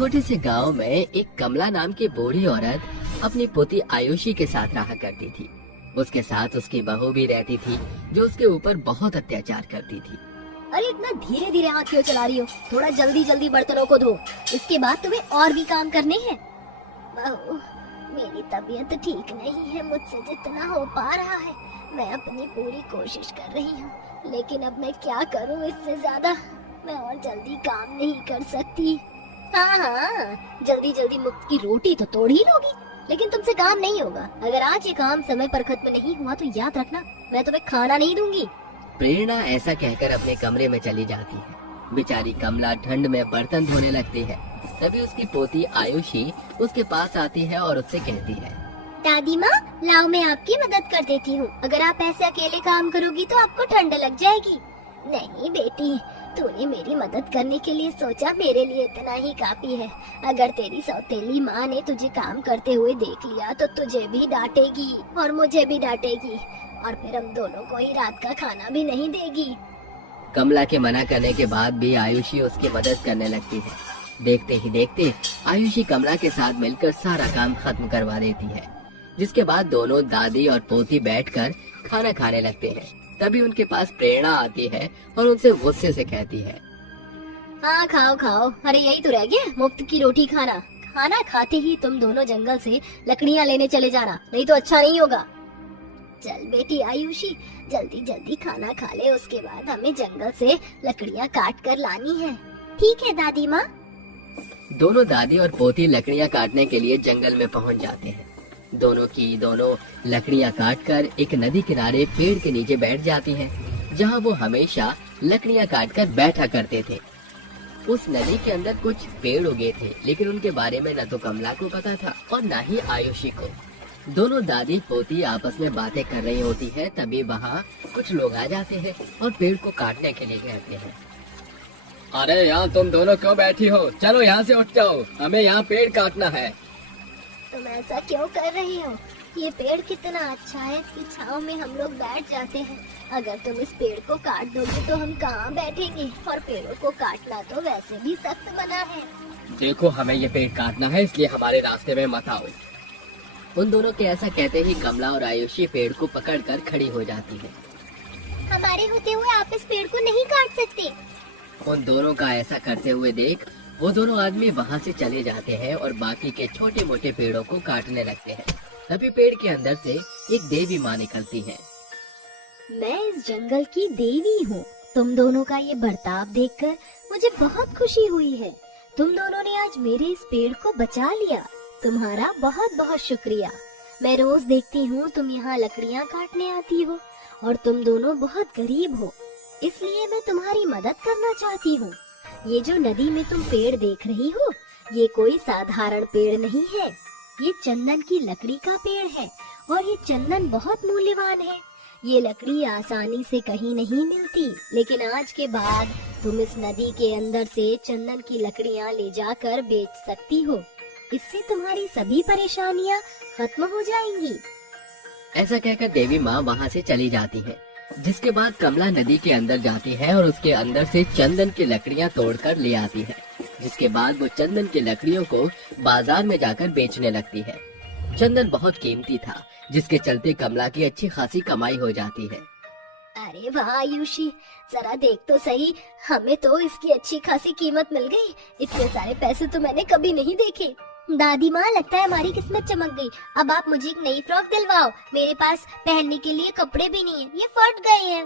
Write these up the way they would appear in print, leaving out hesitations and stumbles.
छोटे से गांव में एक कमला नाम की बूढ़ी औरत अपनी पोती आयुषी के साथ रहा करती थी। उसके साथ उसकी बहू भी रहती थी जो उसके ऊपर बहुत अत्याचार करती थी। अरे इतना धीरे धीरे हाथ क्यों चला रही हो? थोड़ा जल्दी जल्दी बर्तनों को धो, इसके बाद तुम्हें और भी काम करने हैं। बहू, मेरी तबीयत ठीक नहीं है, मुझसे जितना हो पा रहा है मैं अपनी पूरी कोशिश कर रही हूँ, लेकिन अब मैं क्या करूँ, इससे ज्यादा मैं और जल्दी काम नहीं कर सकती। हाँ, जल्दी जल्दी मुफ्त की रोटी तो तोड़ ही लोगी, लेकिन तुमसे काम नहीं होगा। अगर आज ये काम समय पर खत्म नहीं हुआ तो याद रखना, मैं तुम्हें खाना नहीं दूंगी। प्रेरणा ऐसा कहकर अपने कमरे में चली जाती है। बेचारी कमला ठंड में बर्तन धोने लगती है। तभी उसकी पोती आयुषी उसके पास आती है और उससे कहती है, दादी माँ, लाओ मैं आपकी मदद कर देती हूँ। अगर आप ऐसे अकेले काम करोगी तो आपको ठंड लग जाएगी। नहीं बेटी, तूने मेरी मदद करने के लिए सोचा, मेरे लिए इतना ही काफी है। अगर तेरी सौतेली माँ ने तुझे काम करते हुए देख लिया तो तुझे भी डांटेगी और मुझे भी डांटेगी, और फिर हम दोनों को ही रात का खाना भी नहीं देगी। कमला के मना करने के बाद भी आयुषी उसकी मदद करने लगती है। देखते ही देखते आयुषी कमला के साथ मिलकर सारा काम खत्म करवा देती है, जिसके बाद दोनों दादी और पोती बैठकर खाना खाने लगते हैं। तभी उनके पास प्रेरणा आती है और उनसे गुस्से से कहती है, हाँ खाओ खाओ, अरे यही तो रह गया मुफ्त की रोटी खाना। खाना खाते ही तुम दोनों जंगल से लकड़ियाँ लेने चले जाना, नहीं तो अच्छा नहीं होगा। चल बेटी आयुषी, जल्दी जल्दी खाना खा ले, उसके बाद हमें जंगल से लकड़ियाँ काट कर लानी है। ठीक है दादी माँ। दोनों दादी और पोती लकड़ियाँ काटने के लिए जंगल में पहुँच जाते हैं। दोनों लकड़ियाँ काटकर एक नदी किनारे पेड़ के नीचे बैठ जाती हैं, जहाँ वो हमेशा लकड़ियाँ काटकर बैठा करते थे। उस नदी के अंदर कुछ पेड़ उगे थे, लेकिन उनके बारे में न तो कमला को पता था और न ही आयुषी को। दोनों दादी पोती आपस में बातें कर रही होती है। तभी वहाँ कुछ लोग आ जाते हैं और पेड़ को काटने के लिए कहते हैं, अरे यहाँ तुम दोनों क्यों बैठी हो? चलो यहाँ से उठ जाओ, हमें यहाँ पेड़ काटना है। तुम ऐसा क्यों कर रही हो? ये पेड़ कितना अच्छा है, इसकी छांव में हम लोग बैठ जाते हैं। अगर तुम इस पेड़ को काट दोगे तो हम कहाँ बैठेंगे? और पेड़ों को काटना तो वैसे भी सख्त मना है। देखो, हमें ये पेड़ काटना है, इसलिए हमारे रास्ते में मत आओ। उन दोनों के ऐसा कहते ही कमला और आयुषी पेड़ को पकड़कर खड़ी हो जाती है। हमारे होते हुए आप इस पेड़ को नहीं काट सकते। उन दोनों का ऐसा करते हुए देख वो दोनों आदमी वहाँ से चले जाते हैं और बाकी के छोटे मोटे पेड़ों को काटने लगते हैं। तभी पेड़ के अंदर से एक देवी माँ निकलती है। मैं इस जंगल की देवी हूँ। तुम दोनों का ये बर्ताव देखकर मुझे बहुत खुशी हुई है। तुम दोनों ने आज मेरे इस पेड़ को बचा लिया, तुम्हारा बहुत बहुत शुक्रिया। मैं रोज देखती हूँ तुम यहाँ लकड़ियाँ काटने आती हो, और तुम दोनों बहुत गरीब हो, इसलिए मैं तुम्हारी मदद करना चाहती हूँ। ये जो नदी में तुम पेड़ देख रही हो, ये कोई साधारण पेड़ नहीं है, ये चंदन की लकड़ी का पेड़ है, और ये चंदन बहुत मूल्यवान है। ये लकड़ी आसानी से कहीं नहीं मिलती, लेकिन आज के बाद तुम इस नदी के अंदर से चंदन की लकड़ियाँ ले जाकर बेच सकती हो। इससे तुम्हारी सभी परेशानियाँ खत्म हो जाएंगी। ऐसा कहकर देवी माँ वहाँ से चली जाती है, जिसके बाद कमला नदी के अंदर जाती है और उसके अंदर से चंदन की लकड़ियाँ तोड़कर ले आती है। जिसके बाद वो चंदन की लकड़ियों को बाजार में जाकर बेचने लगती है। चंदन बहुत कीमती था, जिसके चलते कमला की अच्छी खासी कमाई हो जाती है। अरे वाह आयुषी, जरा देख तो सही, हमें तो इसकी अच्छी खासी कीमत मिल गई। इतने सारे पैसे तो मैंने कभी नहीं देखे। दादी माँ, लगता है हमारी किस्मत चमक गई। अब आप मुझे एक नई फ्रॉक दिलवाओ, मेरे पास पहनने के लिए कपड़े भी नहीं है, ये फट गए हैं।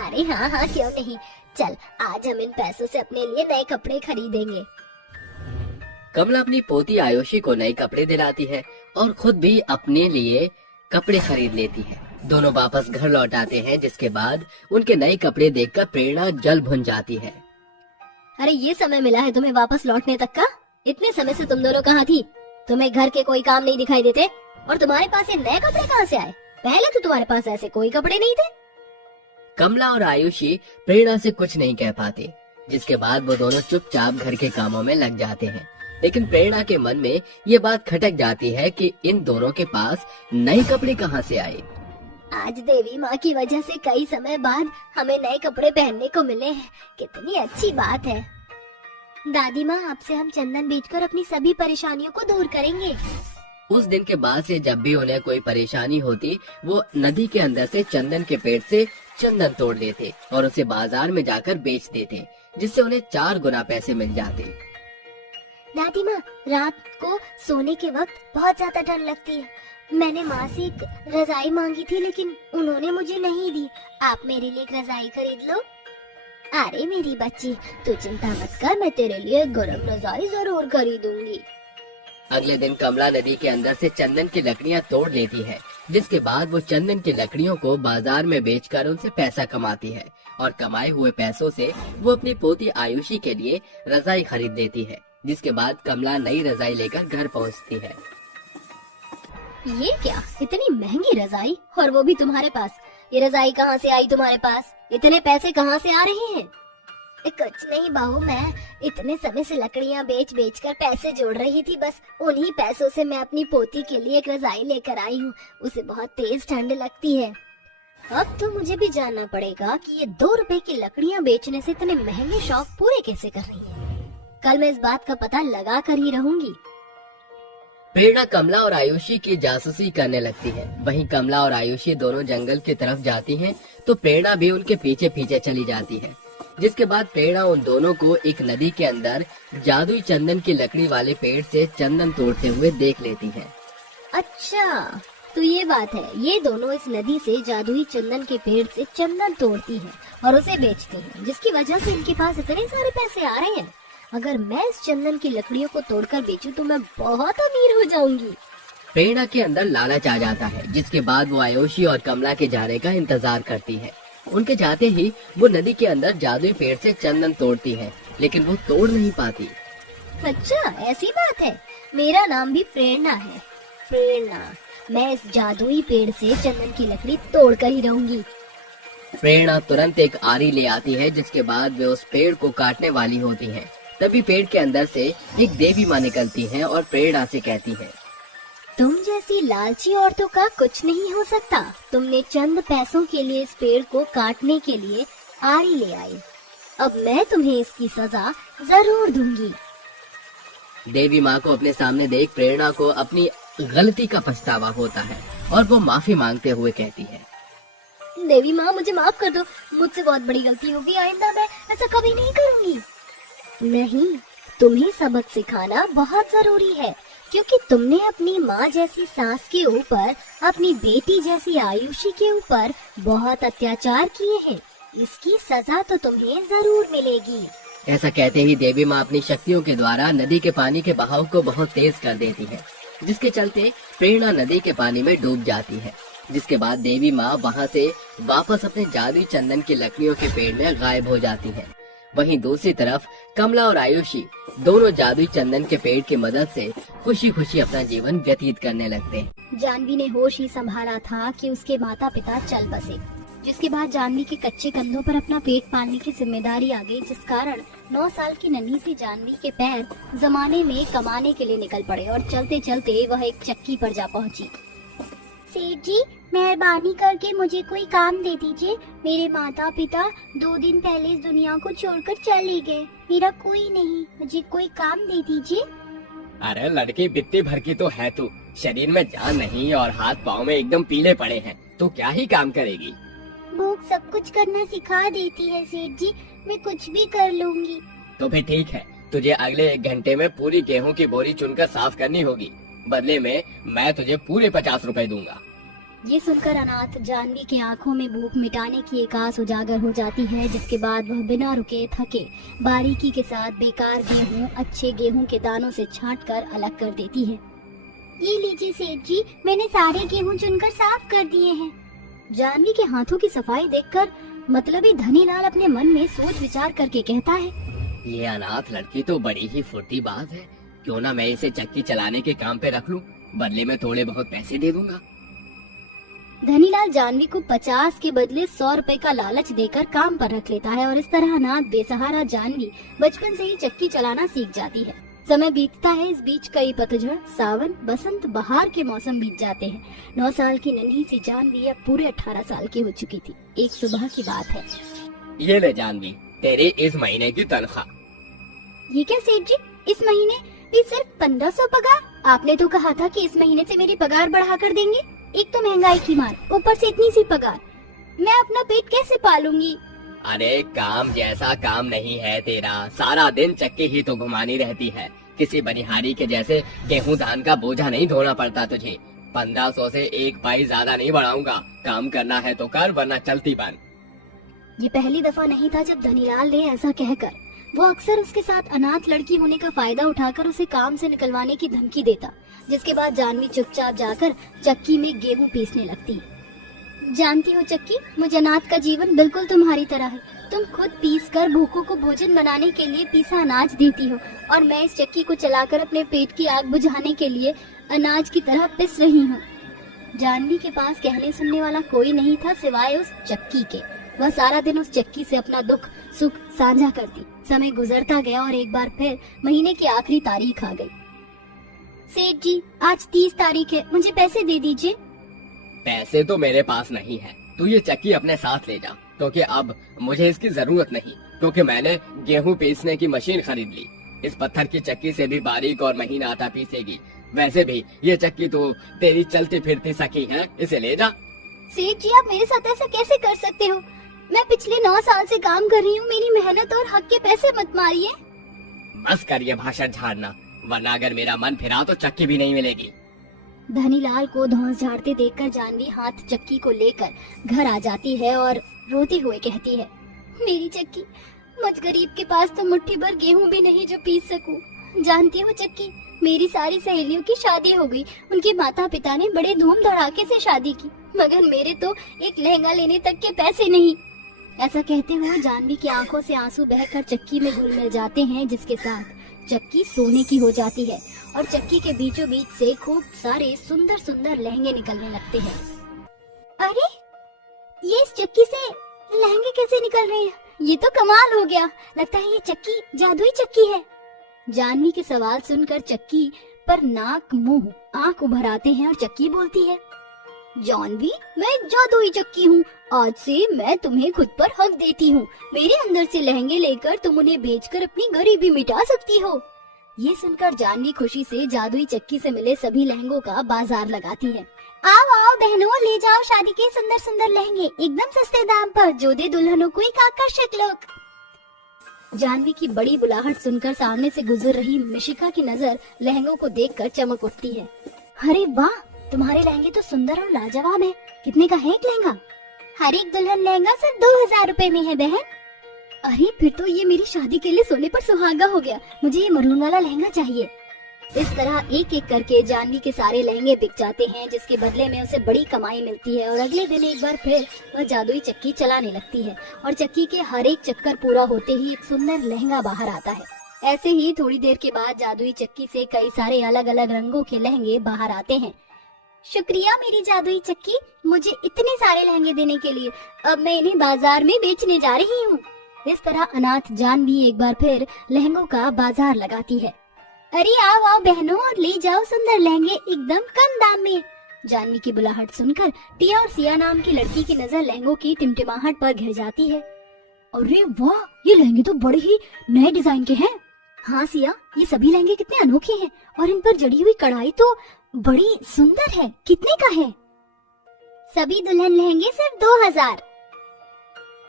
अरे हाँ हाँ, क्यों नहीं, चल आज हम इन पैसों से अपने लिए नए कपड़े खरीदेंगे। कमला अपनी पोती आयुषी को नए कपड़े दिलाती है और खुद भी अपने लिए कपड़े खरीद लेती है। दोनों वापस घर लौट आते हैं, जिसके बाद उनके नए कपड़े देखकर प्रेरणा जल भुन जाती है। अरे ये समय मिला है तुम्हें वापस लौटने तक का? इतने समय से तुम दोनों कहाँ थी? तुम्हें घर के कोई काम नहीं दिखाई देते? और तुम्हारे पास ये नए कपड़े कहाँ से आए? पहले तो तुम्हारे पास ऐसे कोई कपड़े नहीं थे। कमला और आयुषी प्रेरणा से कुछ नहीं कह पाते, जिसके बाद वो दोनों चुपचाप घर के कामों में लग जाते हैं। लेकिन प्रेरणा के मन में ये बात खटक जाती है कि इन दोनों के पास नए कपड़े कहाँ से आए। आज देवी माँ की वजह से कई समय बाद हमें नए कपड़े पहनने को मिले हैं, कितनी अच्छी बात है। दादी माँ, आपसे हम चंदन बेचकर अपनी सभी परेशानियों को दूर करेंगे। उस दिन के बाद से जब भी उन्हें कोई परेशानी होती, वो नदी के अंदर से चंदन के पेड़ से चंदन तोड़ लेते और उसे बाजार में जाकर बेच देते, जिससे उन्हें 4 गुना पैसे मिल जाते। दादी माँ, रात को सोने के वक्त बहुत ज्यादा ठंड लगती है। मैंने माँ से एक रजाई मांगी थी, लेकिन उन्होंने मुझे नहीं दी। आप मेरे लिए एक रजाई खरीद लो। अरे मेरी बच्ची, तू चिंता मत कर, मैं तेरे लिए एक गर्म रजाई जरूर खरीदूंगी। अगले दिन कमला नदी के अंदर से चंदन की लकड़ियां तोड़ लेती है, जिसके बाद वो चंदन की लकड़ियों को बाजार में बेचकर उनसे पैसा कमाती है और कमाए हुए पैसों से वो अपनी पोती आयुषी के लिए रजाई खरीद लेती है। जिसके बाद कमला नई रजाई लेकर घर पहुंचती है। ये क्या, इतनी महंगी रजाई, और वो भी तुम्हारे पास? ये रजाई कहाँ से आई तुम्हारे पास? इतने पैसे कहाँ से आ रहे हैं? कुछ नहीं बहू, मैं इतने समय से लकड़ियाँ बेच बेच कर पैसे जोड़ रही थी। बस उन्हीं पैसों से मैं अपनी पोती के लिए एक रजाई लेकर आई हूँ। उसे बहुत तेज ठंड लगती है। अब तो मुझे भी जानना पड़ेगा कि ये 2 रुपए की लकड़ियाँ बेचने से इतने महंगे शौक पूरे कैसे कर रही है। कल मैं इस बात का पता लगा कर ही रहूंगी। प्रेरणा कमला और आयुषी की जासूसी करने लगती है। वहीं कमला और आयुषी दोनों जंगल की तरफ जाती हैं, तो प्रेरणा भी उनके पीछे पीछे चली जाती है। जिसके बाद प्रेरणा उन दोनों को एक नदी के अंदर जादुई चंदन की लकड़ी वाले पेड़ से चंदन तोड़ते हुए देख लेती है। अच्छा, तो ये बात है। ये दोनों इस नदी से जादुई चंदन के पेड़ से चंदन तोड़ती हैं और उसे बेचती हैं, जिसकी वजह से इनके पास इतने सारे पैसे आ रहे हैं। अगर मैं इस चंदन की लकड़ियों को तोड़कर बेचूं तो मैं बहुत अमीर हो जाऊंगी। प्रेरणा के अंदर लालच आ जाता है, जिसके बाद वो आयुषी और कमला के जाने का इंतजार करती है। उनके जाते ही वो नदी के अंदर जादुई पेड़ से चंदन तोड़ती है, लेकिन वो तोड़ नहीं पाती। अच्छा, ऐसी बात है। मेरा नाम भी प्रेरणा है। प्रेरणा, मैं इस जादुई पेड़ से चंदन की लकड़ी तोड़ कर ही रहूंगी। प्रेरणा तुरंत एक आरी ले आती है, जिसके बाद वे उस पेड़ को काटने वाली होती है। तभी पेड़ के अंदर से एक देवी माँ निकलती है और प्रेरणा से कहती है, तुम जैसी लालची औरतों का कुछ नहीं हो सकता। तुमने चंद पैसों के लिए इस पेड़ को काटने के लिए आरी ले आई। अब मैं तुम्हें इसकी सजा जरूर दूंगी। देवी माँ को अपने सामने देख प्रेरणा को अपनी गलती का पछतावा होता है और वो माफी मांगते हुए कहती है, देवी माँ, मुझे माफ कर दो। मुझसे बहुत बड़ी गलती हो गई। आइंदा मैं ऐसा कभी नहीं करूंगी। नहीं, तुम्हें सबक सिखाना बहुत जरूरी है, क्योंकि तुमने अपनी माँ जैसी सास के ऊपर, अपनी बेटी जैसी आयुषी के ऊपर बहुत अत्याचार किए हैं। इसकी सजा तो तुम्हें जरूर मिलेगी। ऐसा कहते ही देवी माँ अपनी शक्तियों के द्वारा नदी के पानी के बहाव को बहुत तेज कर देती है, जिसके चलते प्रेरणा नदी के पानी में डूब जाती है। जिसके बाद देवी माँ वहाँ से वापस अपने जादुई चंदन की लकड़ियों के पेड़ में गायब हो जाती है। वहीं दूसरी तरफ कमला और आयुषी दोनों जादुई चंदन के पेड़ की मदद से खुशी खुशी अपना जीवन व्यतीत करने लगते हैं। जानवी ने होश ही संभाला था कि उसके माता पिता चल बसे, जिसके बाद जानवी के कच्चे कंधों पर अपना पेट पालने की जिम्मेदारी आ गई, जिस कारण 9 साल की नन्ही सी जानवी के पैर जमाने में कमाने के लिए निकल पड़े और चलते चलते वह एक चक्की पर जा पहुंची। सेठ जी, मेहरबानी करके मुझे कोई काम दे दीजिए। मेरे माता पिता 2 दिन पहले इस दुनिया को छोड़कर चले गए। मेरा कोई नहीं, मुझे कोई काम दे दीजिए। अरे लड़की, बित्ती भर की तो है तू, शरीर में जान नहीं और हाथ पाँव में एकदम पीले पड़े हैं, तो क्या ही काम करेगी? भूख सब कुछ करना सिखा देती है सेठ जी, मैं कुछ भी कर लूंगी। तो फिर ठीक है, तुझे अगले 1 घंटे में पूरी गेहूं की बोरी चुनकर साफ करनी होगी। बदले में मैं तुझे पूरे 50 रुपए दूंगा। ये सुनकर अनाथ जानवी की आंखों में भूख मिटाने की एक आस उजागर हो जाती है, जिसके बाद वह बिना रुके थके बारीकी के साथ बेकार गेहूं अच्छे गेहूं के दानों से छांटकर अलग कर देती है। ये लीजिए सेठ जी, मैंने सारे गेहूं चुनकर साफ कर दिए हैं। जानवी के हाथों की सफाई देखकर मतलबी धनीलाल अपने मन में सोच विचार करके कहता है, ये अनाथ लड़की तो बड़ी ही फुर्तीबाज है। क्यों ना मैं इसे चक्की चलाने के काम पे रख लूं, बदले में थोड़े बहुत पैसे दे दूंगा। धनीलाल जानवी को 50 के बदले 100 रुपए का लालच देकर काम पर रख लेता है और इस तरह अनाथ बेसहारा जानवी बचपन से ही चक्की चलाना सीख जाती है। समय बीतता है, इस बीच कई पतझड़, सावन, बसंत, बहार के मौसम बीत जाते हैं। 9 साल की नन्ही सी जानवी अब पूरे 18 साल की हो चुकी थी। एक सुबह की बात है। ये ले जानवी, तेरे इस महीने की तनख्वाह। ये क्या सेठ जी, इस महीने भी सिर्फ 1500 पगार? आपने तो कहा था कि इस महीने से मेरी पगार बढ़ा कर देंगे। एक तो महंगाई की मार, ऊपर से इतनी सी पगार, मैं अपना पेट कैसे पालूंगी? अरे काम जैसा काम नहीं है तेरा, सारा दिन चक्की ही तो घुमानी रहती है। किसी बनिहारी के जैसे गेहूं धान का बोझा नहीं ढोना पड़ता तुझे। 1500 से एक पाई ज्यादा नहीं बढ़ाऊंगा। काम करना है तो कर, वरना चलती बन। ये पहली दफा नहीं था जब धनीलाल ने ऐसा कहकर, वो अक्सर उसके साथ अनाथ लड़की होने का फायदा उठाकर उसे काम से निकलवाने की धमकी देता, जिसके बाद जानवी चुपचाप जाकर चक्की में गेहूं पीसने लगती। जानती हो चक्की, मुझे अनाथ का जीवन बिल्कुल तुम्हारी तरह है। तुम खुद पीस कर भूखों को भोजन बनाने के लिए पीसा अनाज देती हो, और मैं इस चक्की को चलाकर अपने पेट की आग बुझाने के लिए अनाज की तरह पिस रही हूँ। जानवी के पास कहने सुनने वाला कोई नहीं था सिवाय उस चक्की के। वह सारा दिन उस चक्की से अपना दुख सुख साझा करती। समय गुजरता गया और एक बार फिर महीने की आखिरी तारीख आ गई। सेठ जी, आज 30 तारीख है, मुझे पैसे दे दीजिए। पैसे तो मेरे पास नहीं है, तू ये चक्की अपने साथ ले जा, क्योंकि अब मुझे इसकी जरूरत नहीं, क्योंकि मैंने गेहूं पीसने की मशीन खरीद ली। इस पत्थर की चक्की से भी बारीक और महीन आटा पीसेगी। वैसे भी ये चक्की तो तेरी चलती फिरती सखी है, इसे ले जा। सेठ जी, आप मेरे साथ ऐसा कैसे कर सकते हो? मैं पिछले 9 साल से काम कर रही हूँ, मेरी मेहनत और हक के पैसे मत मारिए। बस कर ये भाषण झाड़ना, वरना अगर मेरा मन फिरा तो चक्की भी नहीं मिलेगी। धनीलाल को धौंस झाड़ते देखकर जानवी हाथ चक्की को लेकर घर आ जाती है और रोते हुए कहती है, मेरी चक्की, मुझ गरीब के पास तो मुट्ठी भर गेहूं भी नहीं जो पीस सकूं। जानती हो चक्की, मेरी सारी सहेलियों की शादी हो गई। उनके माता पिता ने बड़े धूम धड़ाके से शादी की, मगर मेरे तो एक लहंगा लेने तक के पैसे नहीं। ऐसा कहते हुए जानवी की आंखों से आंसू बहकर चक्की में घुल मिल जाते हैं, जिसके साथ चक्की सोने की हो जाती है और चक्की के बीचों बीच से खूब सारे सुंदर सुंदर लहंगे निकलने लगते हैं। अरे, ये इस चक्की से लहंगे कैसे निकल रहे हैं? ये तो कमाल हो गया, लगता है ये चक्की जादुई चक्की है। जानवी के सवाल सुनकर चक्की पर नाक मुंह आंख उभर आते हैं और चक्की बोलती है, जानवी, मैं एक जादुई चक्की हूँ। आज से मैं तुम्हें खुद पर हक देती हूँ। मेरे अंदर से लहंगे लेकर तुम उन्हें बेचकर अपनी गरीबी मिटा सकती हो। ये सुनकर जानवी खुशी से जादुई चक्की से मिले सभी लहंगों का बाजार लगाती है। आओ आओ बहनों, ले जाओ शादी के सुंदर सुंदर लहंगे, एकदम सस्ते दाम पर, जो दे दुल्हनों को एक आकर्षक लुक। जानवी की बड़ी बुलाहट सुनकर सामने से गुजर रही मिशिका की नजर लहंगों को देखकर चमक उठती है। अरे वाह, तुम्हारे लहंगे तो सुंदर और लाजवाब है। कितने का है एक लहंगा? हर एक दुल्हन लहंगा सिर्फ 2000 रुपए में है बहन। अरे, फिर तो ये मेरी शादी के लिए सोने पर सुहागा हो गया। मुझे ये मरून वाला लहंगा चाहिए। इस तरह एक एक करके जानवी के सारे लहंगे बिक जाते हैं, जिसके बदले में उसे बड़ी कमाई मिलती है और अगले दिन एक बार फिर वह जादुई चक्की चलाने लगती है और चक्की के हर एक चक्कर पूरा होते ही एक सुंदर लहंगा बाहर आता है। ऐसे ही थोड़ी देर के बाद जादुई चक्की से कई सारे अलग अलग रंगों के लहंगे बाहर आते हैं। शुक्रिया मेरी जादुई चक्की, मुझे इतने सारे लहंगे देने के लिए। अब मैं इन्हें बाजार में बेचने जा रही हूँ। इस तरह अनाथ जानवी एक बार फिर लहंगों का बाजार लगाती है। अरे आओ आओ बहनों, और ले जाओ सुंदर लहंगे एकदम कम दाम में। जानवी की बुलाहट सुनकर टिया और सिया नाम की लड़की की नजर लहंगों की टिमटिमाहट पर घिर जाती है। अरे वाह, ये लहंगे तो बड़े ही नए डिजाइन के हैं। हाँ सिया, ये सभी लहंगे कितने अनोखे हैं और इन पर जड़ी हुई कढ़ाई तो बड़ी सुंदर है। कितने का है? सभी दुल्हन लहंगे सिर्फ 2000।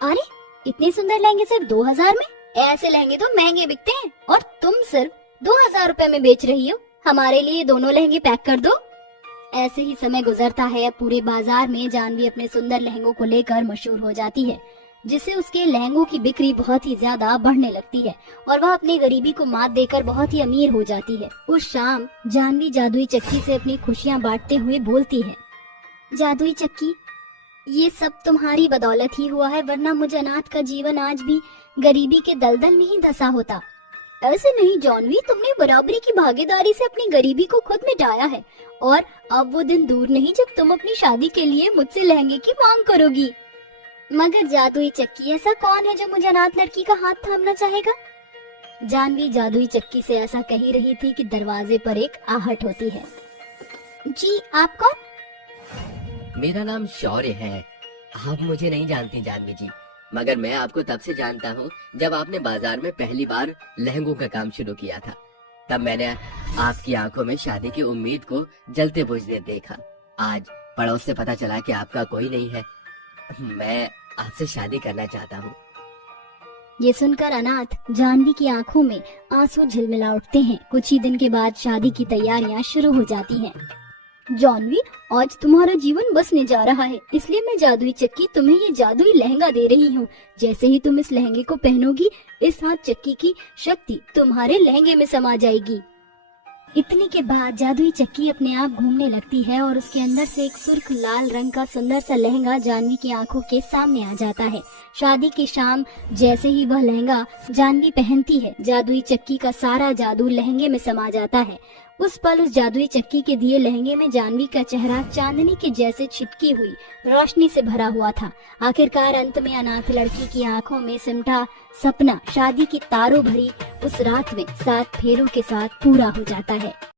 अरे, इतने सुंदर लहंगे सिर्फ 2000 में? ऐसे लहंगे तो महंगे बिकते हैं और तुम सिर्फ 2000 रुपए में बेच रही हो। हमारे लिए दोनों लहंगे पैक कर दो। ऐसे ही समय गुजरता है। पूरे बाजार में जानवी अपने सुंदर लहंगों को लेकर मशहूर हो जाती है, जिससे उसके लहंगों की बिक्री बहुत ही ज्यादा बढ़ने लगती है और वह अपनी गरीबी को मात देकर बहुत ही अमीर हो जाती है। उस शाम जानवी जादुई चक्की से अपनी खुशियां बांटते हुए बोलती है, जादुई चक्की, ये सब तुम्हारी बदौलत ही हुआ है, वरना मुझे अनाथ का जीवन आज भी गरीबी के दलदल में ही धंसा होता। ऐसे नहीं जानवी, तुमने बराबरी की भागीदारी से अपनी गरीबी को खुद मिटाया है और अब वो दिन दूर नहीं जब तुम अपनी शादी के लिए मुझसे लहंगे की मांग करोगी। मगर जादुई चक्की, ऐसा कौन है जो मुझे अनाथ लड़की का हाथ थामना चाहेगा? जानवी जादुई चक्की से ऐसा कह ही रही थी कि दरवाजे पर एक आहट होती है। जी, आप कौन? मेरा नाम शौर्य है। आप मुझे नहीं जानती जानवी जी, मगर मैं आपको तब से जानता हूँ जब आपने बाजार में पहली बार लहंगों का काम शुरू किया था। तब मैंने आपकी आंखों में शादी की उम्मीद को जलते बुझते देखा। आज पड़ोस से पता चला कि आपका कोई नहीं है। मैं आपसे शादी करना चाहता हूँ। ये सुनकर अनाथ जानवी की आंखों में आंसू झिलमिला उठते हैं। कुछ ही दिन के बाद शादी की तैयारियां शुरू हो जाती हैं। जानवी, आज तुम्हारा जीवन बसने जा रहा है, इसलिए मैं जादुई चक्की तुम्हें ये जादुई लहंगा दे रही हूँ। जैसे ही तुम इस लहंगे को पहनोगी, इस हाथ चक्की की शक्ति तुम्हारे लहंगे में समा जाएगी। इतने के बाद जादुई चक्की अपने आप घूमने लगती है और उसके अंदर से एक सुर्ख लाल रंग का सुंदर सा लहंगा जानवी की आंखों के सामने आ जाता है। शादी की शाम जैसे ही वह लहंगा जानवी पहनती है, जादुई चक्की का सारा जादू लहंगे में समा जाता है। उस पल उस जादुई चक्की के दिए लहंगे में जानवी का चेहरा चांदनी के जैसे छिटकी हुई रोशनी से भरा हुआ था। आखिरकार अंत में अनाथ लड़की की आंखों में सिमटा सपना शादी की तारों भरी उस रात में 7 फेरों के साथ पूरा हो जाता है।